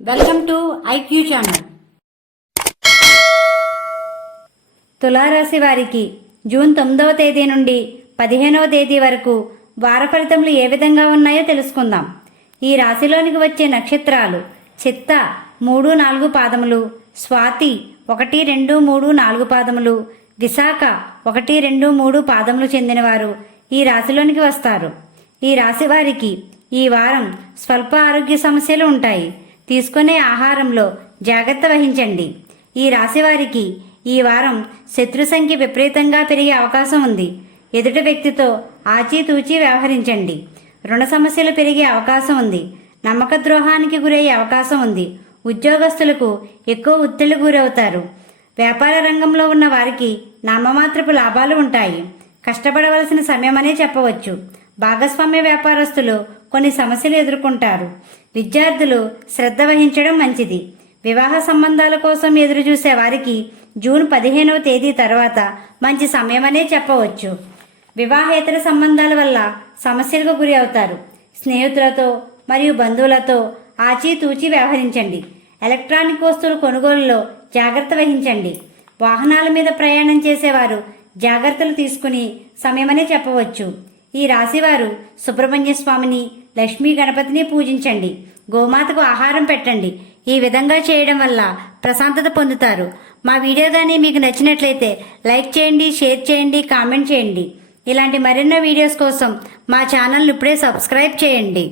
Welcome to IQ channel. తులారాశి వారికి June తొమ్మిదవ తేదీ నుండి పదిహేనవ తేదీ వరకు వార ఫలితములు ఏ విధంగా ఉన్నాయో తెలుసుకుందాం. ఈ రాశిలోనికి వచ్చే నక్షత్రాలు చిత్త మూడు నాలుగు పాదములు స్వాతి ఒకటి రెండు మూడు నాలుగు పాదములు విశాఖ ఒకటి రెండు మూడు పాదములు చెందినవారు ఈ రాశిలోనికి వస్తారు. ఈ రాశి వారికి ఈ వారం స్వల్ప ఆరోగ్య సమస్యలు ఉంటాయి. తీసుకునే ఆహారంలో జాగ్రత్త వహించండి. ఈ రాశి వారికి ఈ వారం శత్రు సంఖ్య విపరీతంగా పెరిగే అవకాశం ఉంది. ఎదుటి వ్యక్తితో ఆచితూచి వ్యవహరించండి. రుణ సమస్యలు పెరిగే అవకాశం ఉంది. నమ్మక ద్రోహానికి గురయ్యే అవకాశం ఉంది. ఉద్యోగస్తులకు ఎక్కువ ఒత్తిళ్ళు గురవుతారు. వ్యాపార రంగంలో ఉన్న వారికి నామమాత్రపు లాభాలు ఉంటాయి. కష్టపడవలసిన సమయమనే చెప్పవచ్చు. భాగస్వామ్య వ్యాపారస్తులు కొన్ని సమస్యలు ఎదుర్కొంటారు. విద్యార్థులు శ్రద్ధ వహించడం మంచిది. వివాహ సంబంధాల కోసం ఎదురు చూసే వారికి జూన్ పదిహేనవ తేదీ తర్వాత మంచి సమయమనే చెప్పవచ్చు. వివాహేతర సంబంధాల వల్ల సమస్యలకు గురి అవుతారు. స్నేహితులతో మరియు బంధువులతో ఆచితూచి వ్యవహరించండి. ఎలక్ట్రానిక్ వస్తువుల కొనుగోలులో జాగ్రత్త వహించండి. వాహనాల మీద ప్రయాణం చేసేవారు జాగ్రత్తలు తీసుకుని సమయమనే చెప్పవచ్చు. ఈ రాశివారు సుబ్రహ్మణ్య స్వామిని లక్ష్మీ గణపతిని పూజించండి. గోమాతకు ఆహారం పెట్టండి. ఈ విధంగా చేయడం వల్ల ప్రశాంతత పొందుతారు. మా వీడియో కానీ మీకు నచ్చినట్లయితే లైక్ చేయండి షేర్ చేయండి కామెంట్ చేయండి. ఇలాంటి మరెన్నో వీడియోస్ కోసం మా ఛానల్ ఇప్పుడే సబ్స్క్రైబ్ చేయండి.